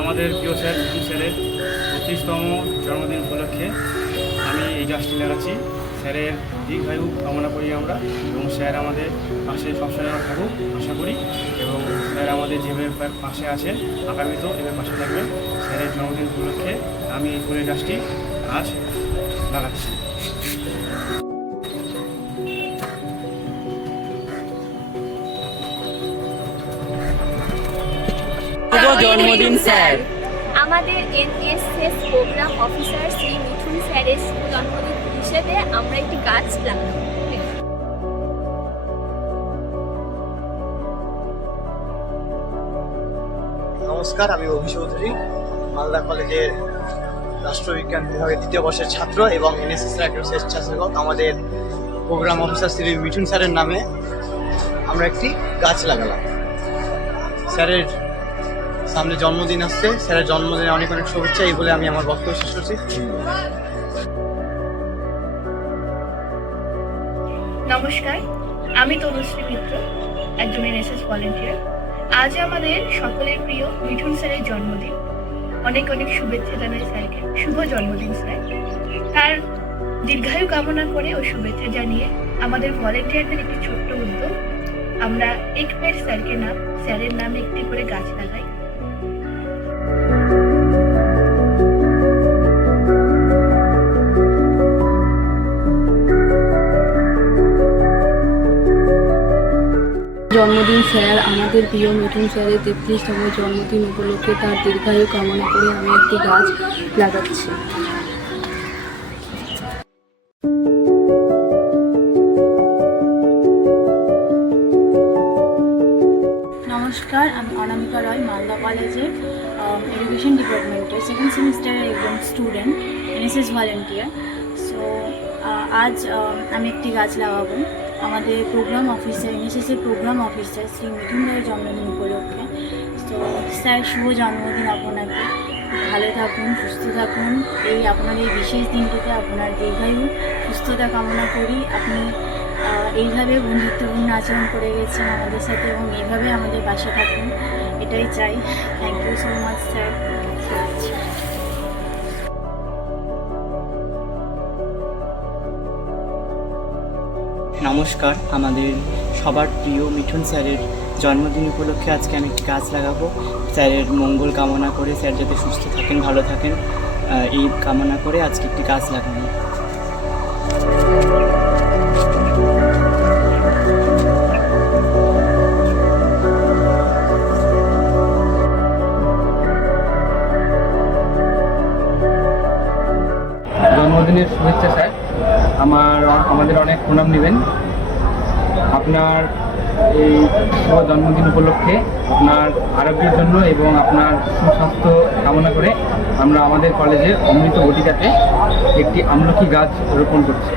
আমাদের প্রিয় স্যার মিঠুন স্যারের ৩৫তম জন্মদিন উপলক্ষে আমি এই গাছটি লাগাচ্ছি। স্যারের দীর্ঘায়ু কামনা করি আমরা, এবং স্যার আমাদের পাশে সবসময় থাকুক আশা করি, এবং স্যার আমাদের যেভাবে পাশে আছেন আগামীতেও এভাবে পাশে থাকবেন। স্যারের জন্মদিন উপলক্ষে আমি এই ফুলের গাছটি আজ লাগাচ্ছি। জন্মদিন স্যার। আমাদের NSS programme officer Shri Mithun স্যারের জন্মদিন হিসেবে আমরা একটি গাছ লাগাবো। নমস্কার, আমি অভি চৌধুরী, মালদা কলেজের রাষ্ট্রবিজ্ঞান বিভাগের 2য় বর্ষের ছাত্র এবং এনএসএস একজন স্বেচ্ছাসেবক। আমাদের প্রোগ্রাম অফিসার শ্রী মিঠুন স্যারের নামে আমরা একটি গাছ লাগালাম। স্যারের সামনে জন্মদিন আসছে, স্যারের জন্মদিনে অনেক অনেক শুভেচ্ছা। এই বলে আমি আমার বক্তব্য শেষ করছি। নমস্কার, আমি তনুশ্রী মিত্র, একজন এনএসএস ভলেন্টিয়ার। আজ আমাদের সকলের প্রিয় মিঠুন স্যারের জন্মদিন। অনেক অনেক শুভেচ্ছা জানাই স্যারকে। শুভ জন্মদিন স্যার। তার দীর্ঘায়ু কামনা করে ও শুভেচ্ছা জানিয়ে আমাদের ভলেন্টিয়ারদের একটি ছোট্ট উদ্যোগ, আমরা এক পেট স্যারের নামে একটি করে গাছ লাগাই। জন্মদিন স্যার। আমাদের প্রিয় মিঠুন স্যারের 33তম জন্মদিন উপলক্ষে তার দীর্ঘায়ু কামনা করে আমি একটি গাছ লাগাচ্ছি। নমস্কার, আমি অনামিকা রয়, মালদা কলেজের এডুকেশন ডিপার্টমেন্টের 2nd সেমিস্টারের একজন স্টুডেন্ট, এনএসএস ভলেন্টিয়ার। সো আজ আমি একটি গাছ লাগাবো আমাদের প্রোগ্রাম অফিসার, এনএসএসের প্রোগ্রাম অফিসার শ্রী মিঠুন রায়ের জন্মদিন উপলক্ষে। তো স্যার, শুভ জন্মদিন আপনাকে। ভালো থাকুন, সুস্থ থাকুন। আপনার এই বিশেষ দিনটিতে আপনার দীর্ঘায়ু সুস্থতা কামনা করি। আপনি এইভাবে বন্ধুত্বপূর্ণ আচরণ করে গেছেন আমাদের সাথে, এবং এইভাবে আমাদের পাশে থাকুন, এটাই চাই। Thank you so much sir. নমস্কার, আমাদের সবার প্রিয় মিঠুন স্যারের জন্মদিন উপলক্ষে আজকে আমি একটি গাছ লাগাবো। স্যারের মঙ্গল কামনা করে, স্যার যাতে সুস্থ থাকেন, ভালো থাকেন, এই কামনা করে আজকে একটি গাছ লাগাবো। জন্মদিনের শুভেচ্ছা স্যার। আমাদের অনেক প্রণাম নেবেন। আপনার এই শুভ জন্মদিন উপলক্ষে আপনার আরোগ্যের জন্য এবং আপনার সুস্বাস্থ্য কামনা করে আমরা আমাদের কলেজের অমৃত বটিকাতে একটি আমলকি গাছ রোপণ করছি।